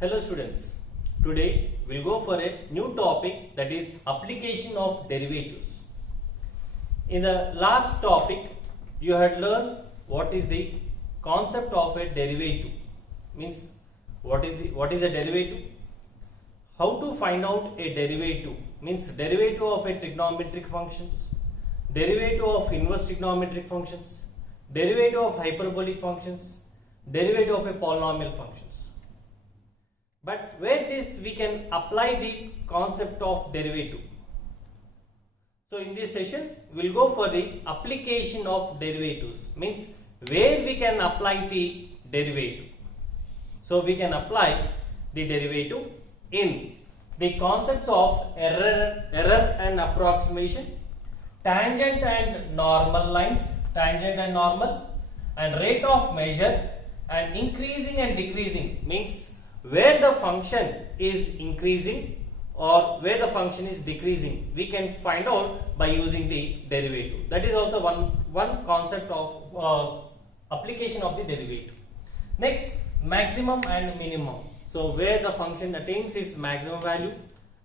Hello students, today we'll go for a new topic, that is application of derivatives. In the last topic you had learned what is the concept of a derivative, means what is a derivative, how to find out a derivative, means derivative of a trigonometric functions, derivative of inverse trigonometric functions, derivative of hyperbolic functions, derivative of a polynomial functions. But where this we can apply the concept of derivative. So in this session we will go for the application of derivatives, means where we can apply the derivative. So we can apply the derivative in the concepts of error and approximation, tangent and normal lines, tangent and normal, and rate of measure, and increasing and decreasing, means where the function is increasing or where the function is decreasing, we can find out by using the derivative. That is also one concept of application of the derivative. Next, maximum and minimum. So where the function attains its maximum value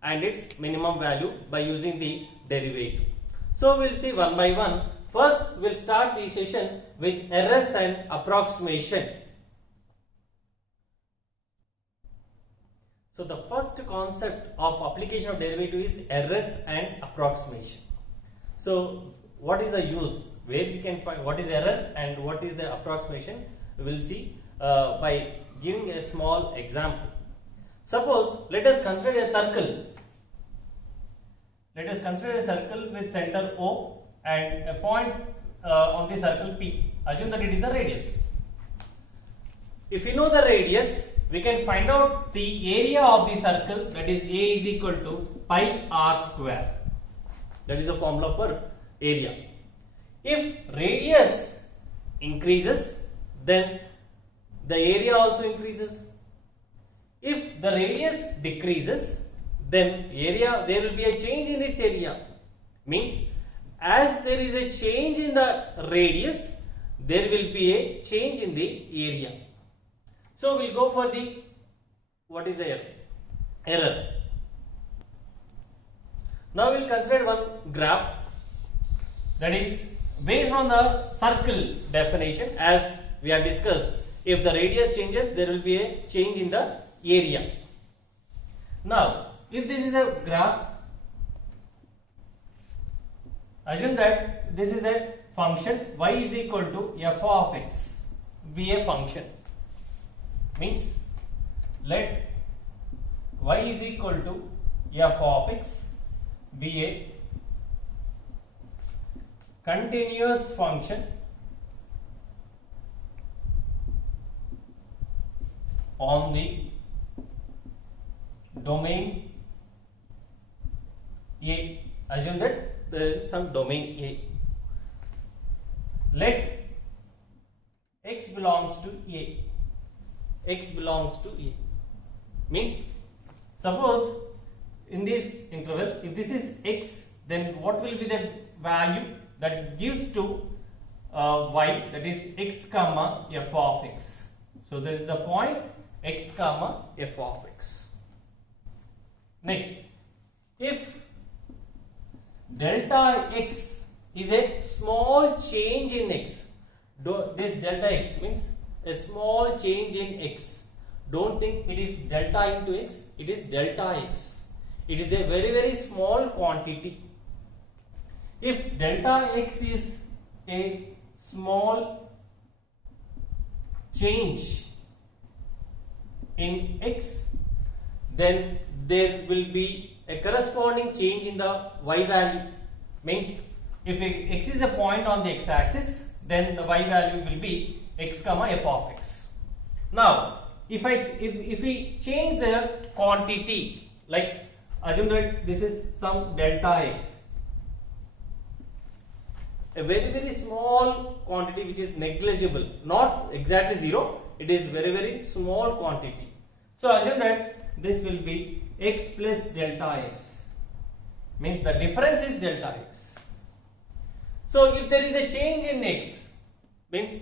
and its minimum value by using the derivative. So we'll see one by one. First we'll start the session with errors and approximation. So the first concept of application of derivative is errors and approximation. So what is the use, where we can find what is error and what is the approximation, we will see by giving a small example. Suppose let us consider a circle. Let us consider a circle with center O and a point on the circle P. Assume that it is the radius. If you know the radius, we can find out the area of the circle, that is A is equal to pi r square. That is the formula for area. If radius increases, then the area also increases. If the radius decreases, then there will be a change in its area. Means as there is a change in the radius, there will be a change in the area. So we'll go for the, what is the error. Now we'll consider one graph, that is based on the circle definition, as we have discussed. If the radius changes, there will be a change in the area. Now if this is a graph, assume that this is a function y is equal to f of x be a function. Means let y is equal to f of x be a continuous function on the domain A. Assume that there is some domain A. Let x belongs to A. X belongs to A. Means suppose in this interval, if this is x, then what will be the value that gives to y, that is x comma f of x. So this is the point x comma f of x. Next, if delta x is a small change in x, this delta x means a small change in x. Don't think it is delta into x, it is delta x. It is a very, very small quantity. If delta x is a small change in x, then there will be a corresponding change in the y value. Means if x is a point on the x axis, then the y value will be x comma f of x. Now if we change the quantity, like assume that this is some delta x, a very, very small quantity which is negligible, not exactly zero, it is very, very small quantity. So assume that this will be x plus delta x, means the difference is delta x. So if there is a change in x, means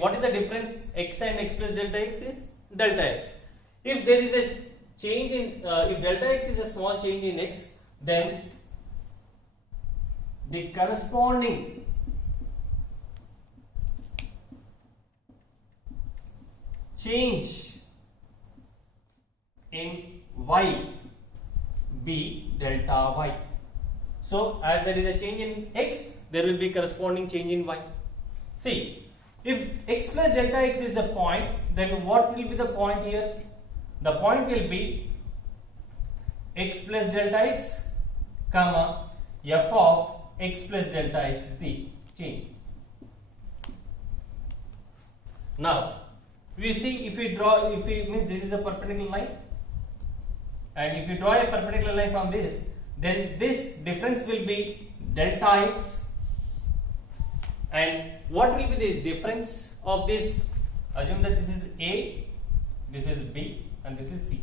what is the difference x and x plus delta x is delta x. If there is a change in if delta x is a small change in x, then the corresponding change in y be delta y. So as there is a change in x, there will be corresponding change in y. See, if x plus delta x is the point, then what will be the point here? The point will be x plus delta x comma f of x plus delta x is the change. Now we see, if we means this is a perpendicular line, and if you draw a perpendicular line from this, then this difference will be delta x. And what will be the difference of this? Assume that this is A, this is B, and this is C.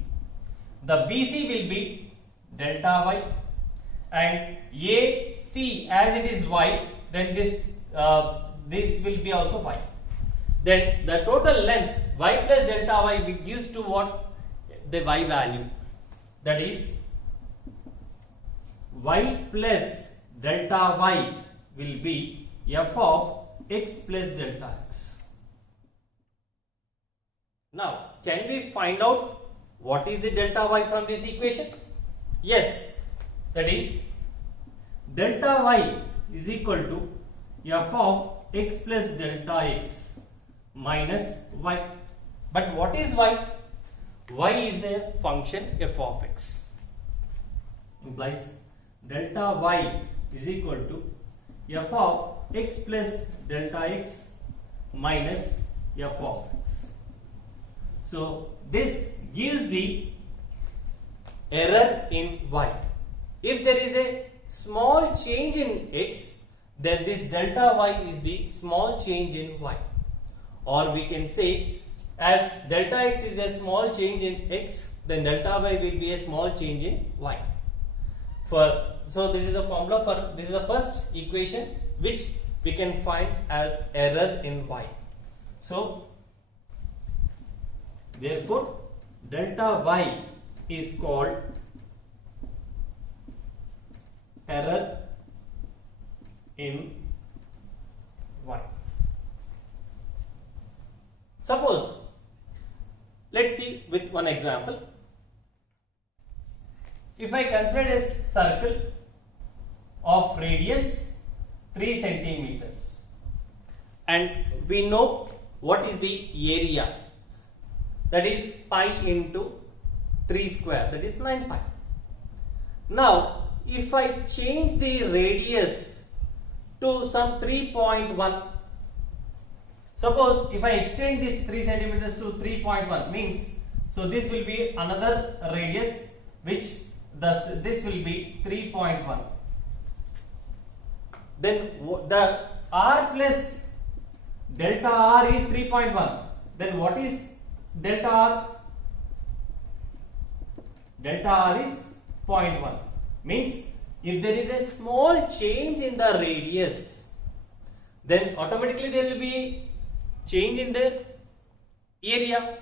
The BC will be delta y, and AC as it is y, then this will be also y. Then the total length y plus delta y gives to what? The y value. That is, y plus delta y will be f of x plus delta x. Now, can we find out what is the delta y from this equation? Yes, that is, delta y is equal to f of x plus delta x minus y. But what is y? Y is a function f of x. Implies delta y is equal to f of x plus delta x minus f of x. So this gives the error in y. If there is a small change in x, then this delta y is the small change in y. Or we can say, as delta x is a small change in x, then delta y will be a small change in y. So this is a formula for, this is the first equation which we can find as error in y. So therefore delta y is called error in y. Suppose, let's see with one example. If I consider a circle of radius 3 centimeters, and we know what is the area, that is pi into 3 square, that is 9 pi. Now if I change the radius to some 3.1, suppose if I extend this 3 centimeters to 3.1, means, so this will be another radius, which thus this will be 3.1. Then the r plus delta r is 3.1. Then what is delta r? Delta r is 0.1. Means if there is a small change in the radius, then automatically there will be change in the area.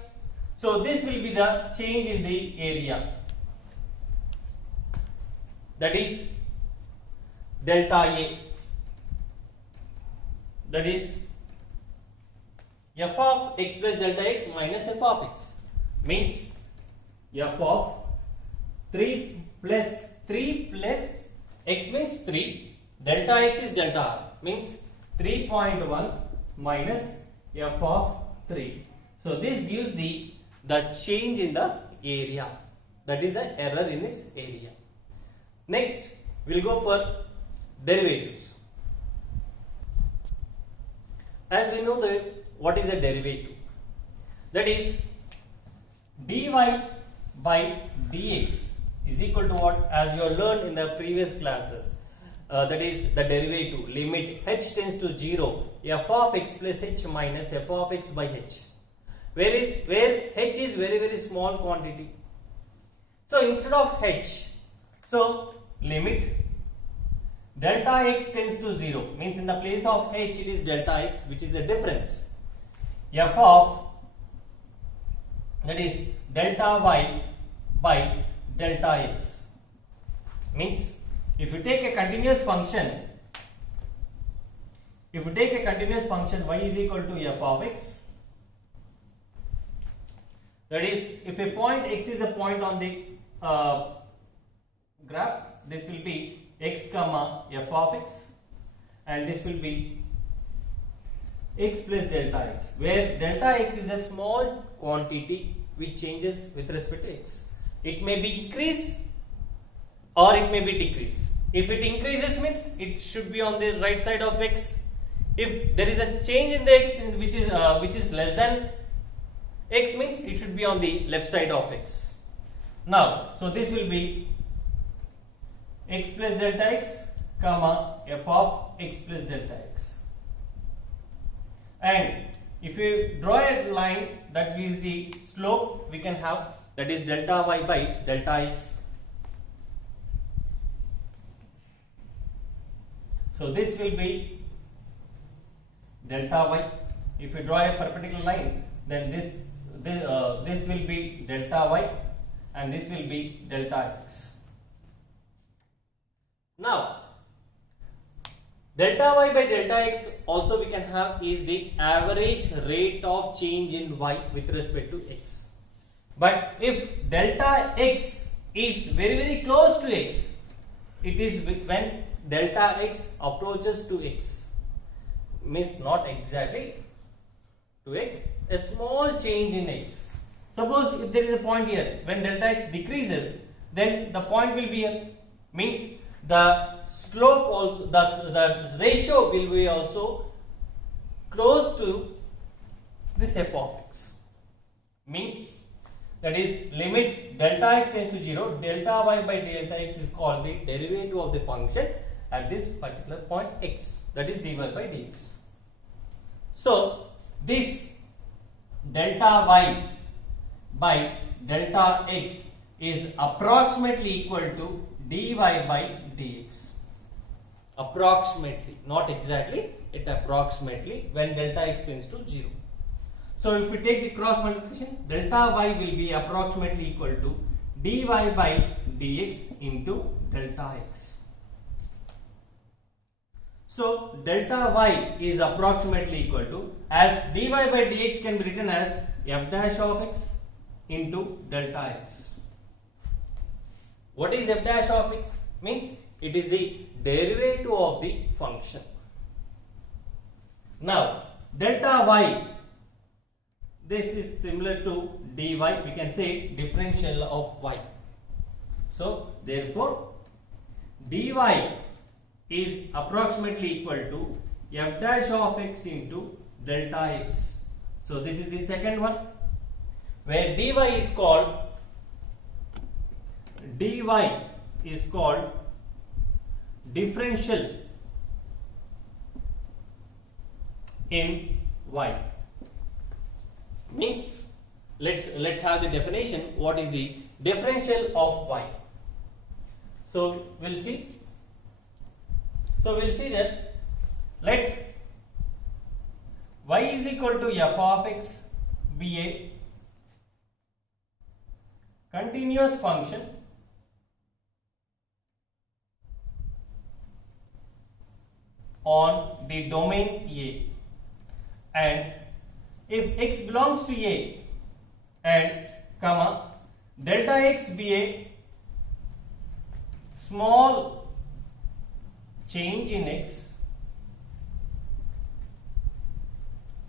So this will be the change in the area. That is delta A. That is f of x plus delta x minus f of x. Means f of 3 plus x means 3, delta x is delta r, means 3.1 minus f of 3. So this gives the change in the area, that is the error in its area. Next we'll go for derivatives. As we know that what is a derivative, that is dy by dx is equal to what, as you have learned in the previous classes, that is the derivative limit h tends to 0 f of x plus h minus f of x by h, where h is very small quantity. So instead of h, so limit delta x tends to 0, means in the place of h it is delta x, which is the difference f of that is delta y by delta x. Means if you take a continuous function, y is equal to f of x, that is if a point x is a point on the graph, this will be x comma f of x, and this will be x plus delta x, where delta x is a small quantity which changes with respect to x. It may be increase or it may be decrease. If it increases means it should be on the right side of x. If there is a change in the x which is less than x means it should be on the left side of x. Now, so this will be x plus delta x comma f of x plus delta x. And if you draw a line that is the slope, we can have that is delta y by delta x. So this will be delta y. If you draw a perpendicular line, then this will be delta y and this will be delta x. Now, delta y by delta x also we can have is the average rate of change in y with respect to x. But if delta x is very close to x, it is when delta x approaches to x, means not exactly to x, a small change in x. Suppose if there is a point here, when delta x decreases, then the point will be here, means the slope also, the ratio will be also close to this f of x. Means that is limit delta x tends to 0, delta y by delta x is called the derivative of the function at this particular point x, that is dy by dx. So this delta y by delta x is approximately equal to dy by dx. Approximately, not exactly, it approximately when delta x tends to 0. So if we take the cross multiplication, delta y will be approximately equal to dy by dx into delta x. So delta y is approximately equal to, as dy by dx can be written as f dash of x into delta x. What is f dash of x? Means it is the derivative of the function. Now delta y, this is similar to dy, we can say differential of y. So therefore dy is approximately equal to f dash of x into delta x. So this is the second one, where dy is called differential in y. Means let's have the definition. What is the differential of y? So we'll see. So we'll see that let y is equal to f of x be a continuous function on the domain A, and if x belongs to A and comma delta x be a small change in x,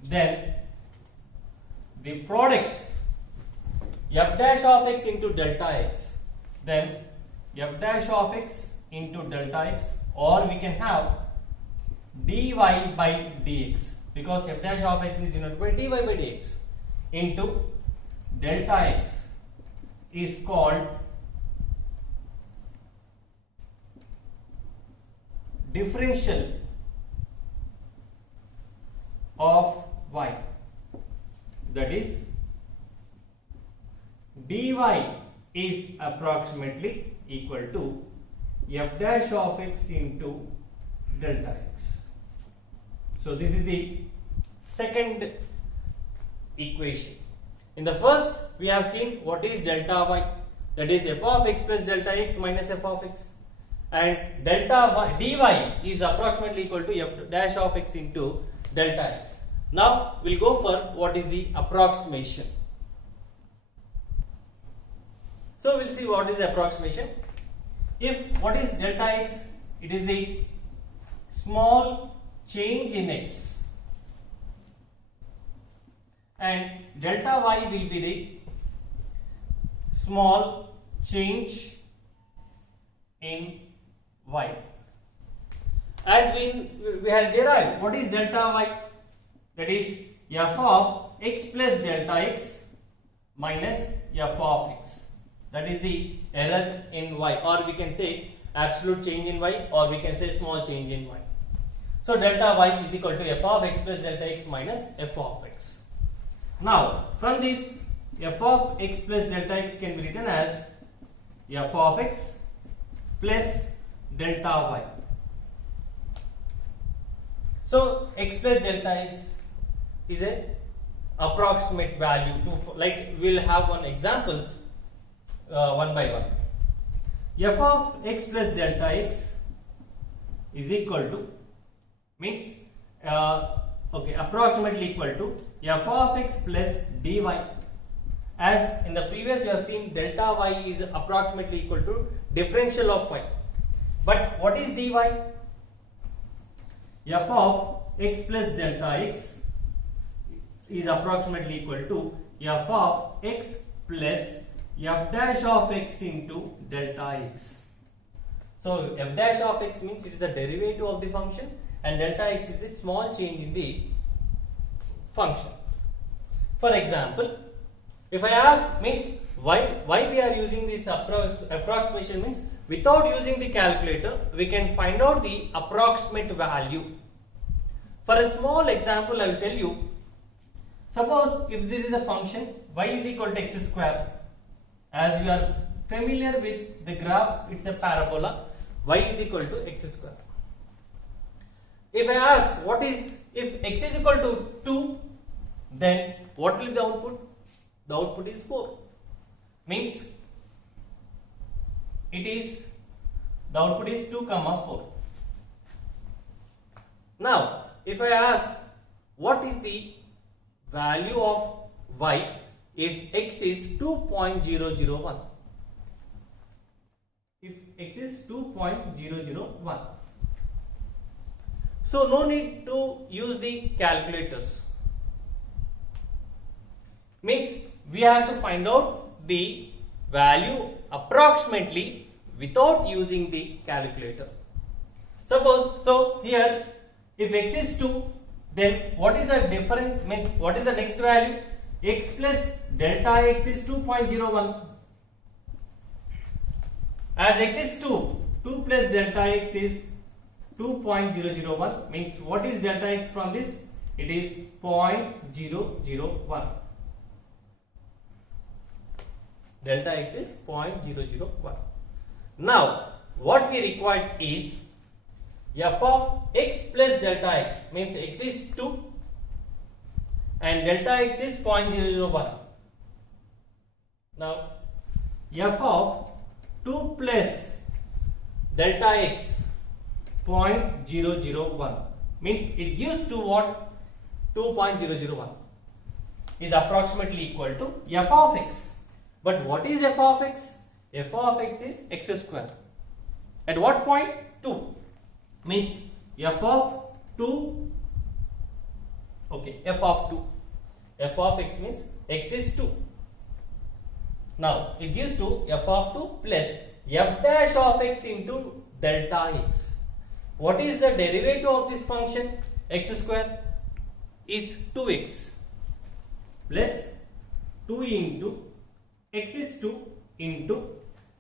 then the product f dash of x into delta x, then f dash of x into delta x, or we can have dy by dx, because f dash of x is denoted by dy by dx, into delta x is called differential of y, that is dy is approximately equal to f dash of x into delta x. So this is the second equation. In the first, we have seen what is delta y, that is f of x plus delta x minus f of x, and delta y dy is approximately equal to f dash of x into delta x. Now we'll go for what is the approximation. So we'll see what is the approximation. If what is delta x, it is the small change in x, and delta y will be the small change in y. As we have derived what is delta y, that is f of x plus delta x minus f of x. That is the error in y, or we can say absolute change in y, or we can say small change in y. So delta y is equal to f of x plus delta x minus f of x. Now from this, f of x plus delta x can be written as f of x plus delta y. So x plus delta x is a approximate value. Like we'll have one examples one by one. F of x plus delta x is equal to, means approximately equal to f of x plus dy. As in the previous we have seen, delta y is approximately equal to differential of y. But what is dy? F of x plus delta x is approximately equal to f of x plus f dash of x into delta x. So f dash of x means it is the derivative of the function, and delta x is the small change in the function. For example, if I ask, means why we are using this approximation, means without using the calculator we can find out the approximate value. For a small example, I will tell you. Suppose if there is a function y is equal to x square. As you are familiar with the graph, it's a parabola. Y is equal to x square. If I ask what is, if x is equal to 2, then what will be the output? The output is 4. Means the output is 2, 4. Now if I ask what is the value of y if x is 2.001, if x is 2.001, so no need to use the calculators. Means we have to find out the value approximately without using the calculator. Suppose, so here if x is 2, then what is the difference, means what is the next value? X plus delta x is 2.01. As x is 2 plus delta x is 2.001, means what is delta x from this? It is 0.001. Delta x is 0.001. Now what we require is f of x plus delta x, means x is 2 and delta x is 0.001. Now f of 2 plus delta x 0.001 means it gives to what? 2.001 is approximately equal to f of x. But what is f of x? F of x is x square. At what point? 2. Means f of 2, okay, f of 2. F of x means x is 2. Now it gives to f of 2 plus f dash of x into delta x. What is the derivative of this function? X square is 2x plus 2 into x is 2 into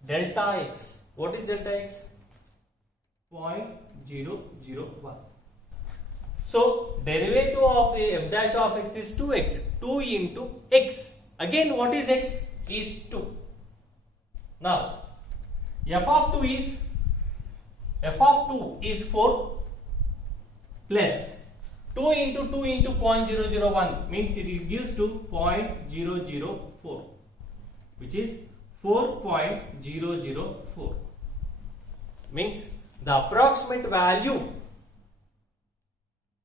delta x. What is delta x? 0.001. So derivative of a f dash of x is 2x. 2 into x. Again what is x? Is 2. Now f of 2 is 4 plus 2 into 2 into 0.001 means it gives to 0.004, which is 4.004. Means the approximate value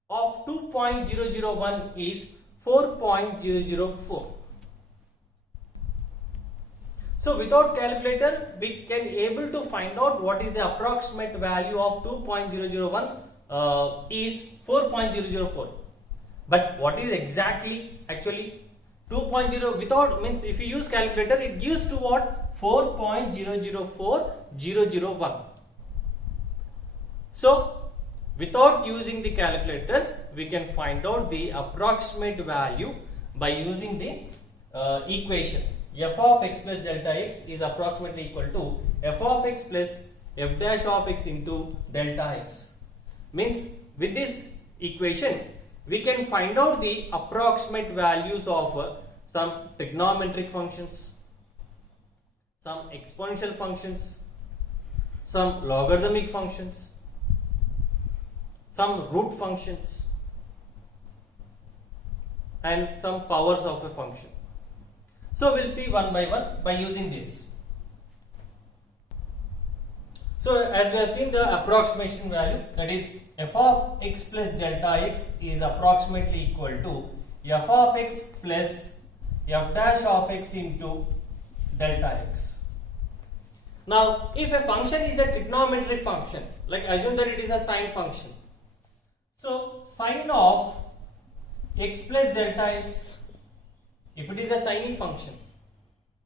of 2.001 is 4.004. So without calculator, we can able to find out what is the approximate value of 2.001 is 4.004. But what is exactly actually 2.0 without means if you use calculator, it gives to what 4.004001. So without using the calculators, we can find out the approximate value by using the equation. F of x plus delta x is approximately equal to f of x plus f dash of x into delta x. Means with this equation, we can find out the approximate values of some trigonometric functions, some exponential functions, some logarithmic functions, some root functions, and some powers of a function. So we'll see one by one by using this. So as we have seen the approximation value, that is f of x plus delta x is approximately equal to f of x plus f dash of x into delta x. Now if a function is a trigonometric function, like assume that it is a sine function. So sine of x plus delta x, if it is a sine function,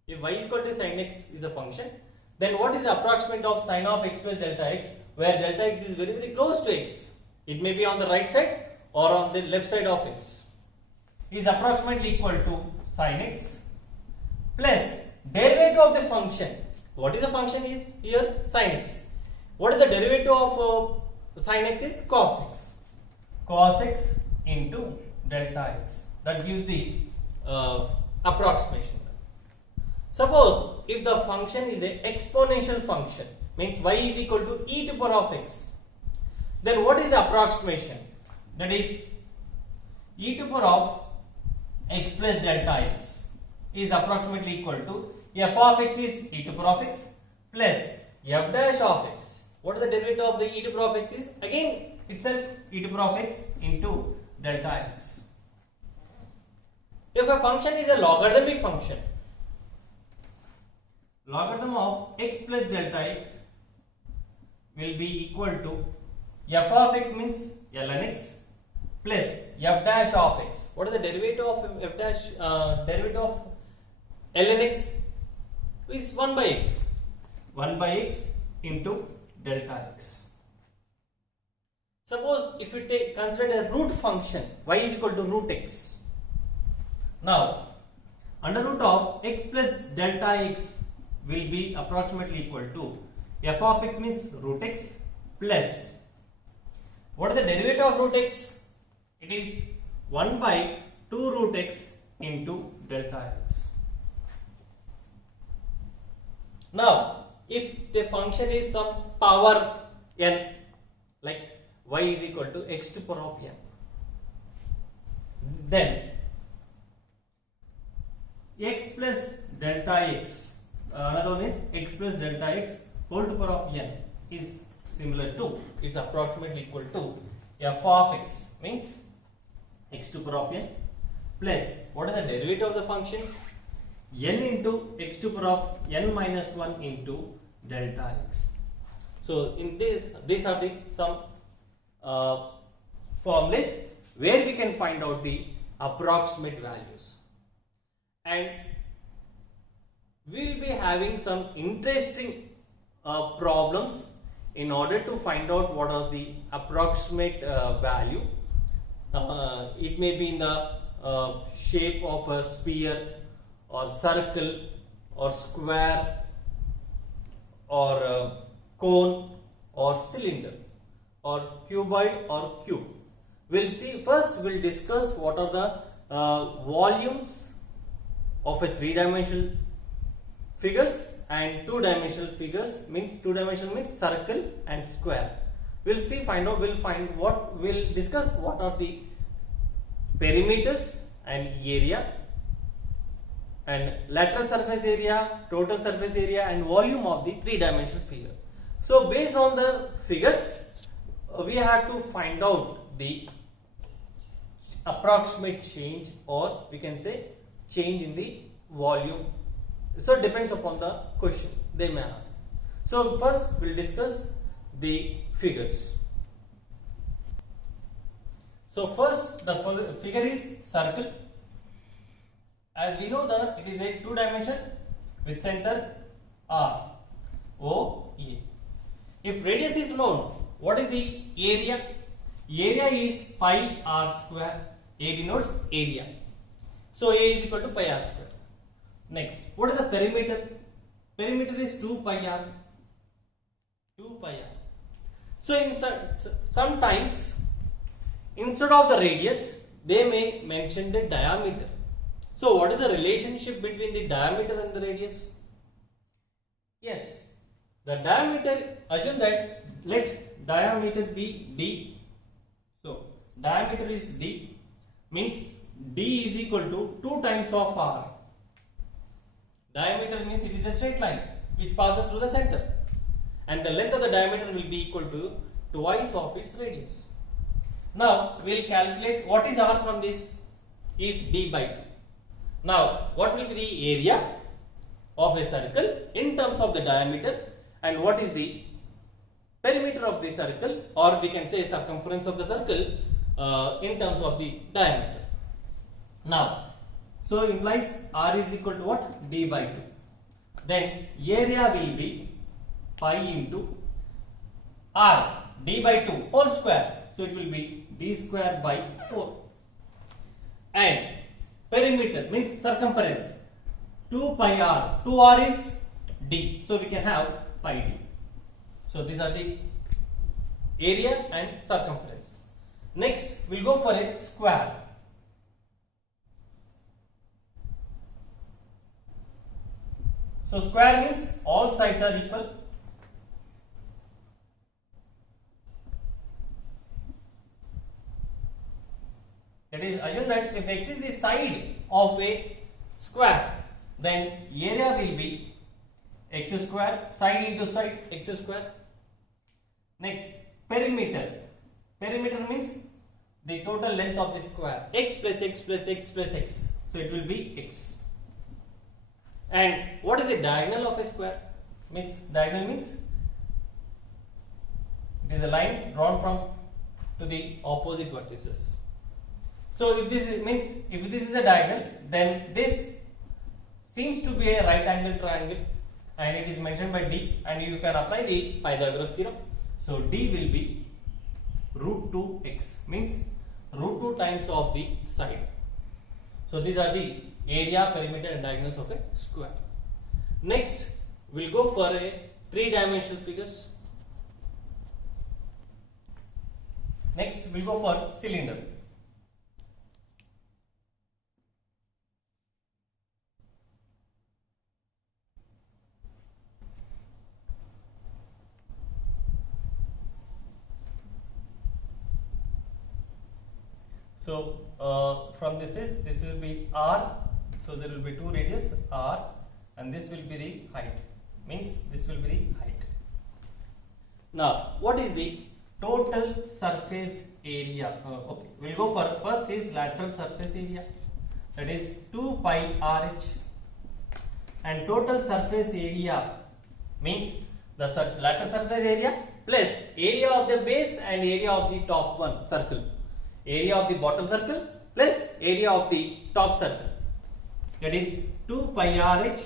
if y is equal to sine x is a function, then what is the approximate of sine of x plus delta x, where delta x is very very close to x, it may be on the right side or on the left side of x, is approximately equal to sine x plus derivative of the function. What is the function is here? Sine x. What is the derivative of sine x is cos x. Cos x into delta x. That gives the approximation. Suppose if the function is an exponential function, means y is equal to e to the power of x, then what is the approximation? That is e to the power of x plus delta x is approximately equal to f of x is e to the power of x plus f dash of x. What is the derivative of the e to the power of x is? Again itself e to the power of x into delta x. If a function is a logarithmic function, logarithm of x plus delta x will be equal to f of x means ln x plus f dash of x. What is the derivative of f dash? Derivative of ln x is 1 by x. 1 by x into delta x. Suppose if you consider a root function, y is equal to root x. Now under root of x plus delta x will be approximately equal to f of x means root x plus, what is the derivative of root x? It is 1 by 2 root x into delta x. Now if the function is some power n, like y is equal to x to the power of n, then x plus delta x, another one is x plus delta x whole to the power of n is similar to, it's approximately equal to f of x means x to the power of n plus, what is the derivative of the function? N into x to the power of n minus 1 into delta x. So in this, these are the some formulas where we can find out the approximate values, and we will be having some interesting problems in order to find out what are the approximate value. It may be in the shape of a sphere or circle or square or cone or cylinder or cuboid or cube. We'll see, first we'll discuss what are the volumes of a 3-dimensional figures and 2-dimensional figures, means 2-dimensional means circle and square. We'll see, we'll discuss what are the perimeters and area, and lateral surface area, total surface area, and volume of the three-dimensional figure. So based on the figures, we have to find out the approximate change, or we can say change in the volume. So it depends upon the question they may ask. So first we'll discuss the figures. So first the figure is circle. As we know that it is a two dimension with center R, O, E. If radius is known, what is the area? Area is pi r square. A denotes area. So A is equal to pi r square. Next, what is the perimeter? Perimeter is 2 pi r. 2 pi r. So in sometimes instead of the radius, they may mention the diameter. So what is the relationship between the diameter and the radius? Yes, the diameter, assume that let diameter be d. So diameter is d, means d is equal to 2 times of r. Diameter means it is a straight line which passes through the center, and the length of the diameter will be equal to twice of its radius. Now we will calculate what is r from this, is d by 2. Now what will be the area of a circle in terms of the diameter, and what is the perimeter of the circle, or we can say circumference of the circle in terms of the diameter. Now, so implies r is equal to what? D by 2. Then area will be pi into r, d by 2 whole square. So it will be d square by 4. And perimeter means circumference, 2 pi r. 2r is d. So we can have pi d. So these are the area and circumference. Next, we'll go for a square. So square means all sides are equal. That is, assume that if x is the side of a square, then area will be x square, side into side, x square. Next, perimeter. Perimeter means the total length of the square, x plus x plus x plus x. So it will be x. And what is the diagonal of a square? Means diagonal means it is a line drawn from to the opposite vertices. So if this is, means if this is a diagonal, then this seems to be a right angle triangle, and it is mentioned by d, and you can apply the Pythagoras theorem. So d will be root 2x, means root 2 times of the side. So these are the area, perimeter and diagonals of a square. Next, we'll go for a three-dimensional figures. Next, we'll go for cylinder. So from this will be r, so there will be two radius r, and this will be the height, means this will be the height. Now what is the total surface area? Okay, we'll go for first is lateral surface area, that is 2 pi RH, and total surface area means the lateral surface area plus area of the base and area of the top one circle. Area of the bottom circle plus area of the top circle, that is 2 pi RH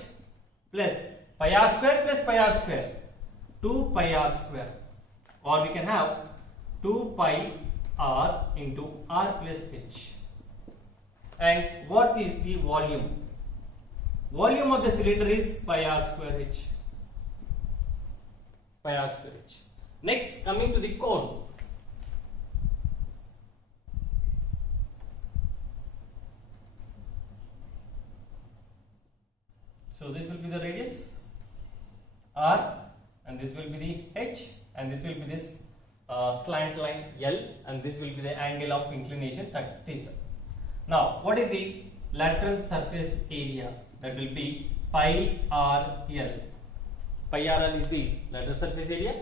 plus pi r square plus pi r square, 2 pi r square, or we can have 2 pi r into r plus h. And what is the volume? Volume of the cylinder is pi r square h. Pi r square h. Next, coming to the cone. So this will be the radius r, and this will be the h, and this will be this slant line L, and this will be the angle of inclination theta. Now, what is the lateral surface area? That will be pi RL. Pi RL is the lateral surface area,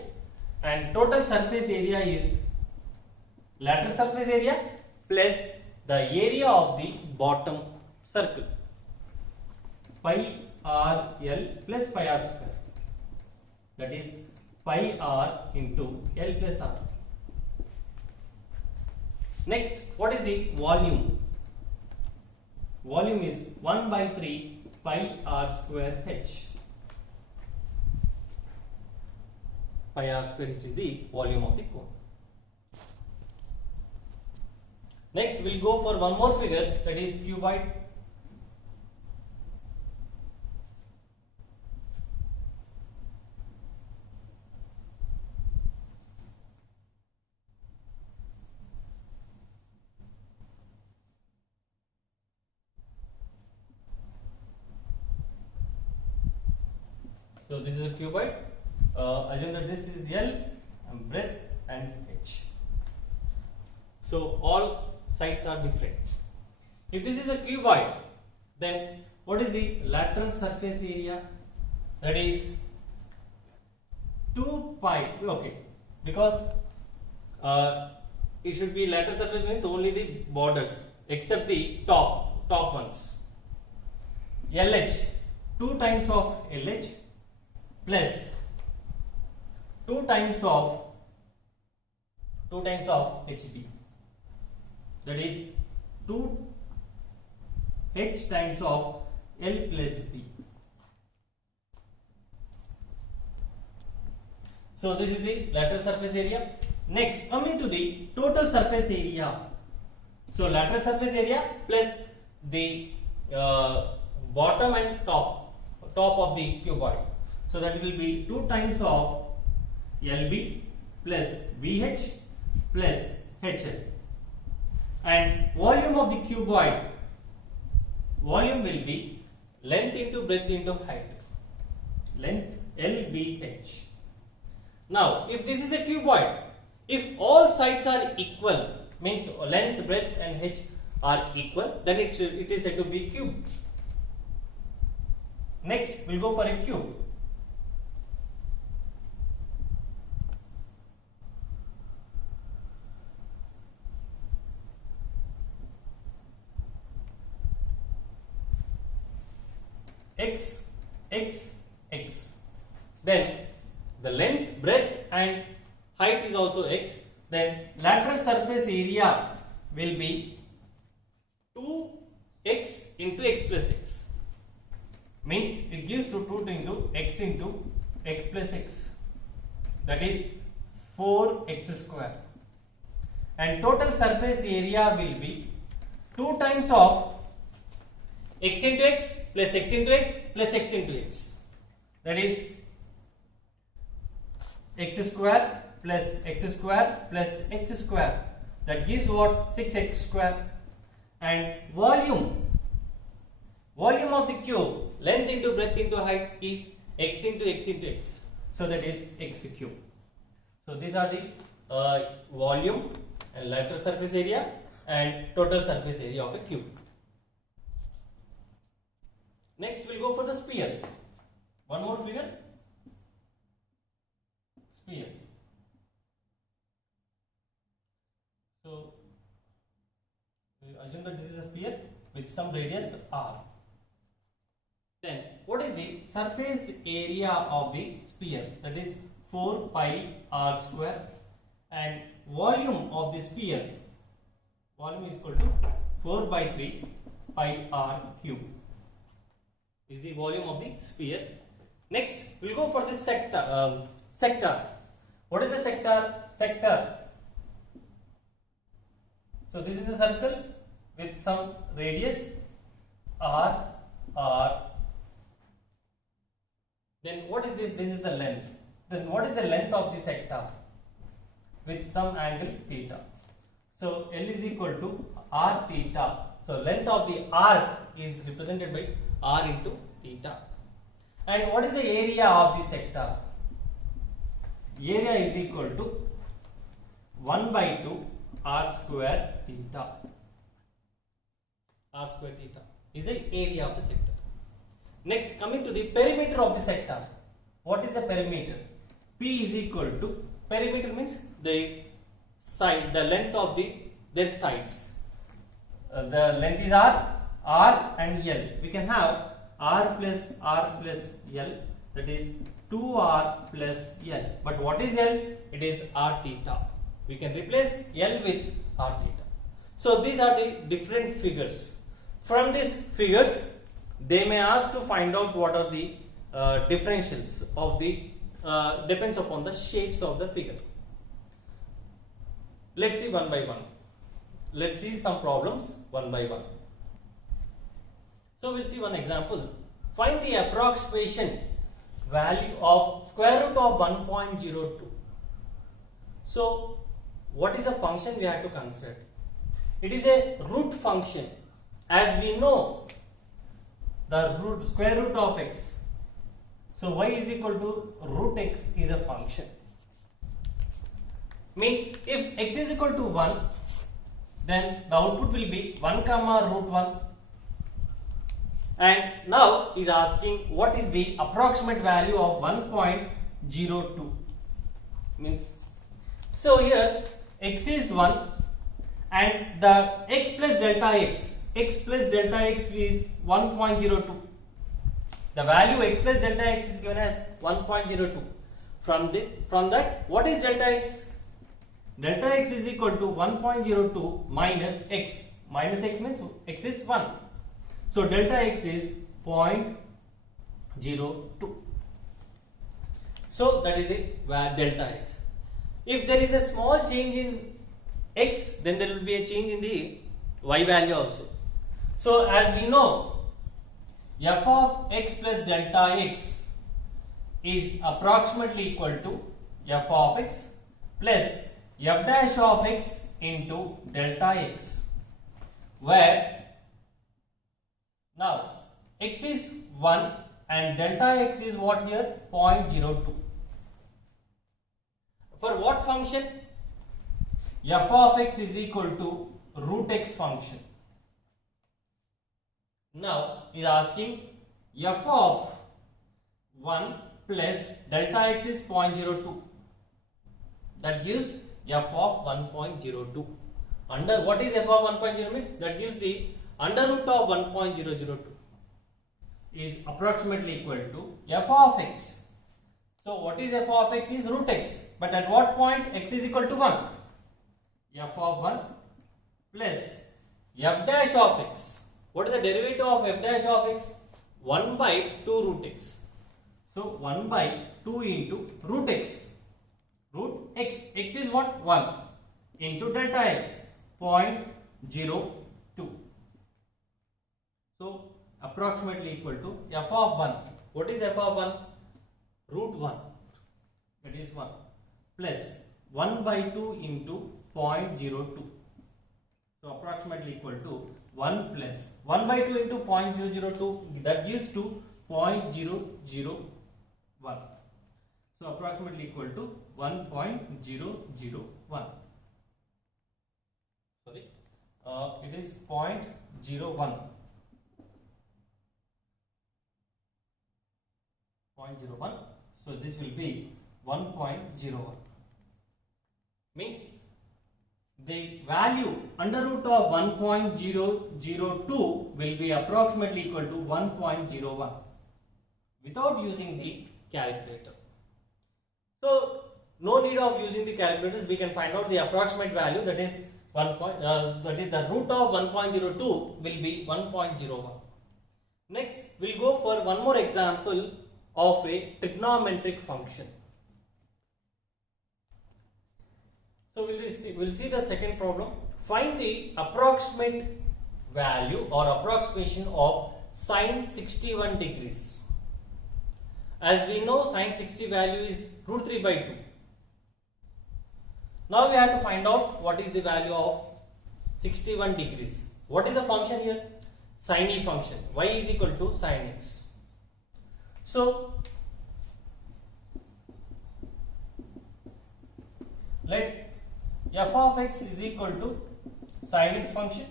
and total surface area is lateral surface area plus the area of the bottom circle. Pi RL plus pi R square. That is pi R into L plus R. Next, what is the volume? Volume is 1 by 3 pi R square H. Pi R square H is the volume of the cone. Next, we'll go for one more figure, that is cuboid. So this is a cuboid. Assume that this is L and breadth and H. So all sides are different. If this is a cuboid, then what is the lateral surface area? That is 2 pi. Okay, because it should be lateral surface means only the borders except the top ones. LH, 2 times of LH plus 2 times of HB. That is 2H times of L plus B. So this is the lateral surface area. Next, coming to the total surface area. So lateral surface area plus the bottom and top of the cuboid. So that will be 2 times of LB plus VH plus HL. And volume of the cuboid, volume will be length into breadth into height. Length LBH. Now, if this is a cuboid, if all sides are equal, means length, breadth and H are equal, then it is said to be cube. Next, we'll go for a cube. X, X, X. Then the length, breadth and height is also X. Then lateral surface area will be 2x into x plus x. Means it gives to 2 into x plus x. That is 4x square. And total surface area will be 2 times of x into x plus x into x plus x into x. That is x square plus x square plus x square. That gives what? 6x square. And volume of the cube, length into breadth into height is x into x into x. So that is x cube. So these are the volume and lateral surface area and total surface area of a cube. Next, we'll go for the sphere. One more figure. Sphere. So, we assume that this is a sphere with some radius r. Then, what is the surface area of the sphere? That is 4 pi r square. And volume of the sphere, volume is equal to 4 by 3 pi r cube. Is the volume of the sphere. Next, we'll go for the sector. Sector. What is the sector? Sector. So this is a circle with some radius r. Then what is this? This is the length. Then what is the length of the sector? With some angle theta. So L is equal to r theta. So length of the r is represented by r into theta. And what is the area of the sector? Area is equal to 1 by 2 r square theta. r square theta is the area of the sector. Next, coming to the perimeter of the sector. What is the perimeter? P is equal to, perimeter means the side, the length of their sides. The length is r and l. We can have r plus l, that is 2r plus l. But what is l? It is r theta. We can replace l with r theta. So these are the different figures. From these figures, they may ask to find out what are the differentials of the depends upon the shapes of the figure. Let's see one by one. Let's see some problems one by one. So we'll see one example. Find the approximation value of square root of 1.02. So what is the function we have to consider? It is a root function. As we know, the square root of x. So y is equal to root x is a function. Means if x is equal to 1, then the output will be 1 comma root 1. And now is asking what is the approximate value of 1.02. Means, so here x is 1 and the x plus delta x is 1.02. The value x plus delta x is given as 1.02. From that, what is delta x? Delta x is equal to 1.02 minus x. Minus x means x is 1. So delta x is 0.02. So that is the delta x. If there is a small change in x, then there will be a change in the y value also. So as we know, f of x plus delta x is approximately equal to f of x plus f dash of x into delta x, where now x is 1 and delta x is what here? 0.02. For what function? F of x is equal to root x function. Now is asking f of 1 plus delta x is 0.02. That gives f of 1.02. Under what is f of 1.0 means? That gives the under root of 1.002 is approximately equal to f of x. So what is f of x is root x. But at what point x is equal to 1? F of 1 plus f dash of x. What is the derivative of f dash of x? 1 by 2 root x. So 1 by 2 into root x. Root x. X is what? 1 into delta x. 0.02. So approximately equal to f of 1. What is f of 1? Root 1. That is 1 plus 1 by 2 into 0.02. So approximately equal to 1 plus 1 by 2 into 0.002, that gives to 0.001. So approximately equal to 1.001. Sorry, it is 0.01. 0.01. So this will be 1.01. Means the value under root of 1.002 will be approximately equal to 1.01 without using the calculator. So no need of using the calculators. We can find out the approximate value, that is that is the root of 1.02 will be 1.01. Next, we'll go for one more example of a trigonometric function. So we'll see the second problem. Find the approximate value or approximation of sine 61 degrees. As we know, sine 60 value is root 3 by 2. Now we have to find out what is the value of 61 degrees. What is the function here? Sine e function. Y is equal to sine x. So let f of x is equal to sine x function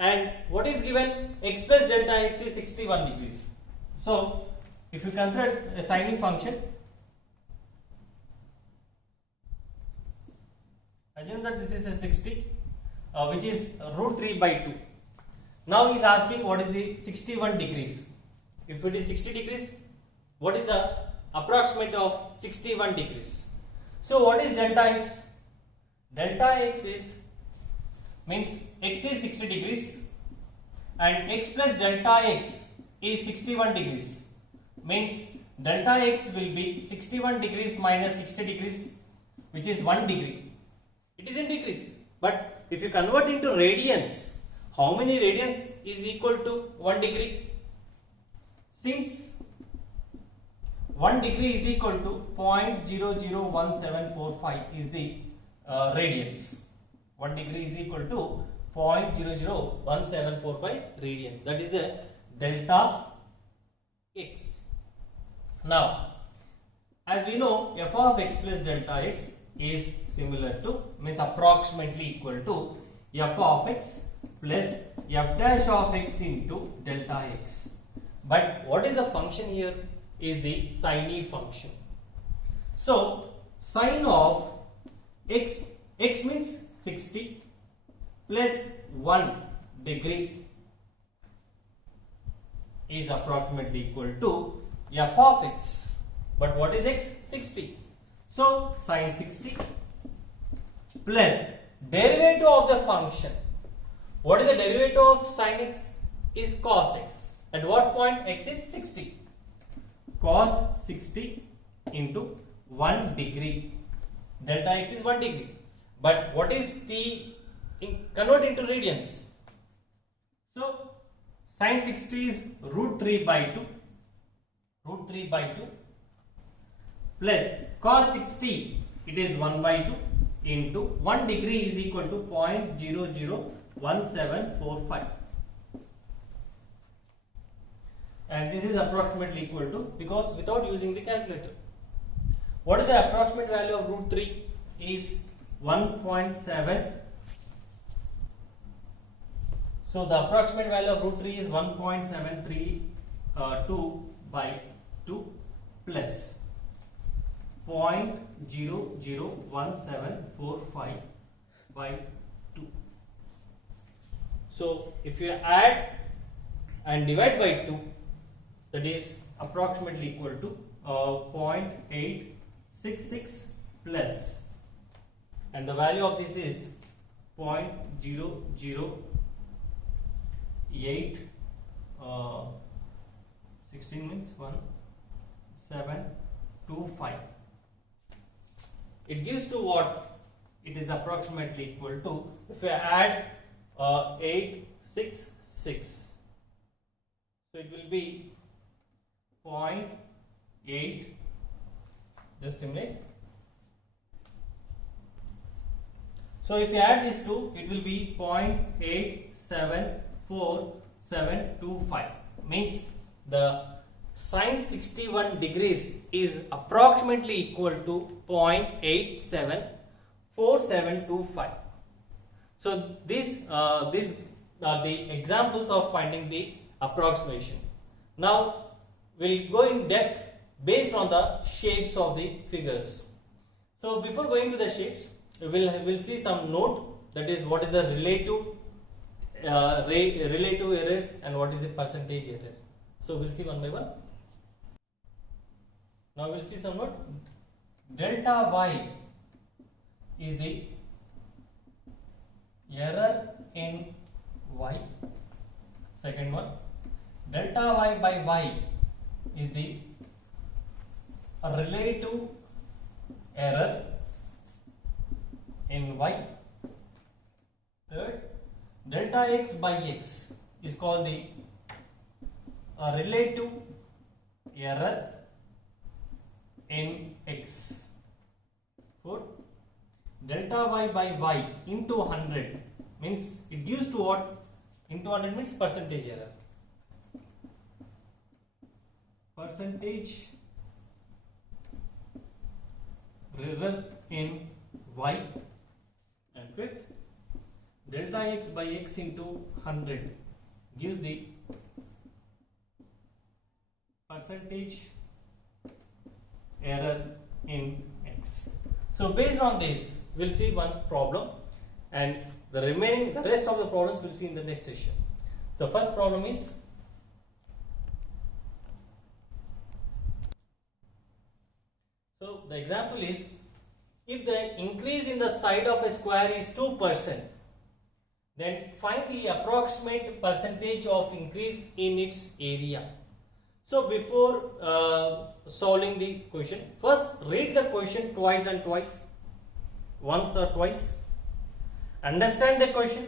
and what is given, x plus delta x is 61 degrees. So if you consider a sine function, assume that this is a 60, which is root 3 by 2. Now he is asking what is the 61 degrees. If it is 60 degrees, what is the approximate of 61 degrees? So what is delta x? Delta x is means x is 60 degrees and x plus delta x is 61 degrees, means delta x will be 61 degrees minus 60 degrees, which is 1 degree. It is in degrees, but if you convert into radians, how many radians is equal to 1 degree? Since 1 degree is equal to 0.001745 is the radians. 1 degree is equal to 0.001745 radians. That is the delta x. Now, as we know, f of x plus delta x is similar to, means approximately equal to f of x plus f dash of x into delta x. But what is the function here? Is the sine function. So sine of x means 60 plus 1 degree is approximately equal to f of x. But what is x? 60. So sine 60 plus derivative of the function. What is the derivative of sine x? Is cos x. At what point x is 60? Cos 60 into 1 degree. Delta x is 1 degree. But what is the, convert into radians. So sine 60 is root 3 by 2. Root 3 by 2 plus cos 60, it is 1 by 2 into 1 degree is equal to 0.001745. And this is approximately equal to, because without using the calculator. What is the approximate value of root 3? Is 1.7. So the approximate value of root 3 is 1.732 by 2 plus 0.001745 by 2. So if you add and divide by 2, that is approximately equal to 0.866 plus, and the value of this is 0.008 16 means 1725. It gives to what? It is approximately equal to, if you add 866, so it will be 0.8, just a minute. So if you add these two, it will be 0.874725, means the sine 61 degrees is approximately equal to 0.874725. So these are the examples of finding the approximation. Now we'll go in depth based on the shapes of the figures. So before going to the shapes, we'll see some note, that is what is the relative errors and what is the percentage error. So we'll see one by one. Now we'll see some note. Delta y is the error in y. Second one, delta y by y is the relative error in y. Third, delta x by x is called the relative error in x. Fourth, delta y by y into 100 means it gives to what? Into 100 means percentage error. Percentage error in y. And fifth, delta x by x into 100 gives the percentage error in x. So based on this, we'll see one problem, and the rest of the problems we'll see in the next session. The first problem is, so the example is, if the increase in the side of a square is 2%, then find the approximate percentage of increase in its area. So before solving the question, first read the question twice and twice, once or twice, understand the question.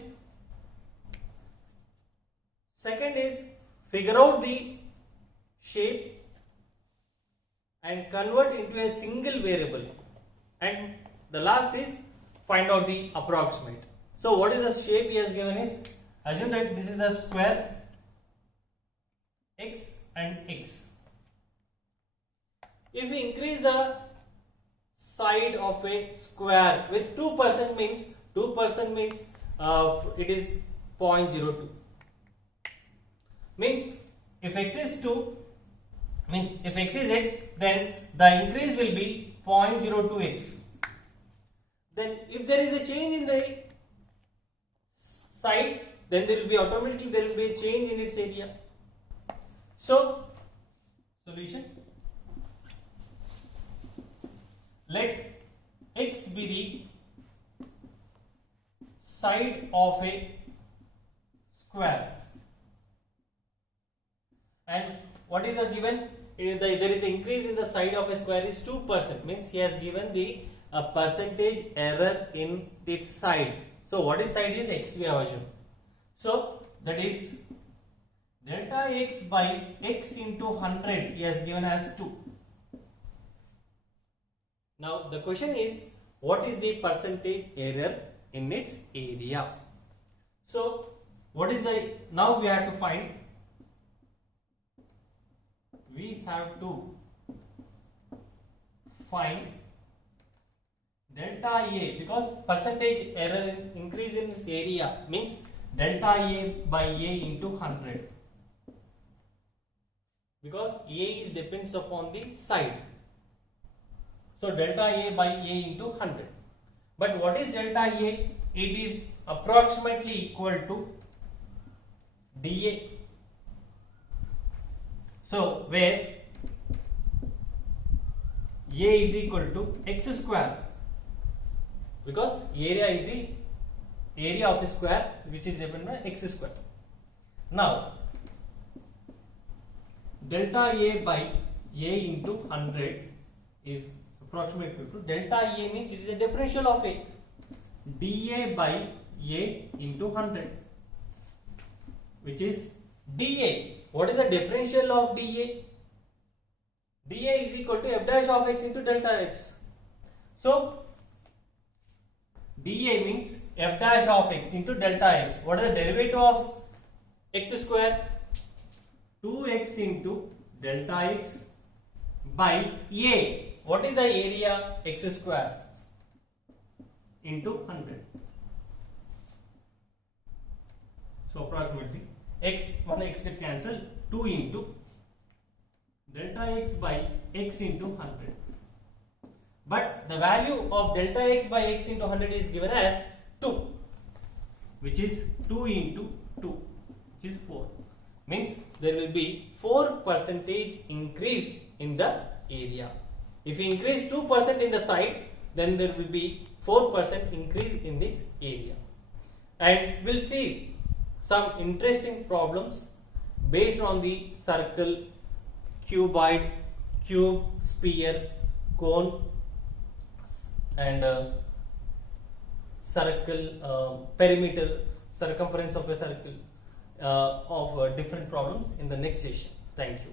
Second is, figure out the shape and convert into a single variable, and the last is find out the approximate. So what is the shape he has given is, assume that this is the square x and x. If we increase the side of a square with 2%, means it is 0.02. Means if x is 2, means if x is x, then the increase will be 0.02x. Then if there is a change in the side, then there will be automatically a change in its area. So solution, let x be the side of a square, and what is the given? There is an increase in the side of a square is 2%, means he has given the percentage error in its side. So what is side is x, we have assumed. So that is delta x by x into 100 he has given as 2. Now the question is, what is the percentage error in its area? So what is the, now we have to find, delta A, because percentage error in increase in its area means delta A by A into 100, because A is depends upon the side. So delta A by A into 100. But what is delta A? It is approximately equal to dA. So where A is equal to x square, because area is the area of the square which is given by x square. Now delta A by A into 100 is approximately equal to, delta A means it is a differential of A, dA by A into 100, which is dA. What is the differential of dA? dA is equal to f dash of x into delta x. So dA means f dash of x into delta x. What is the derivative of x square? 2x into delta x by A. What is the area? X square into 100. So approximately x, one x get cancelled, 2 into delta x by x into 100. But the value of delta x by x into 100 is given as 2, which is 2 into 2, which is 4. Means there will be 4% increase in the area. If you increase 2% in the side, then there will be 4% increase in this area. And we'll see some interesting problems based on the circle, cuboid, cube, sphere, cone, and circle, perimeter, circumference of a circle, of different problems in the next session. Thank you.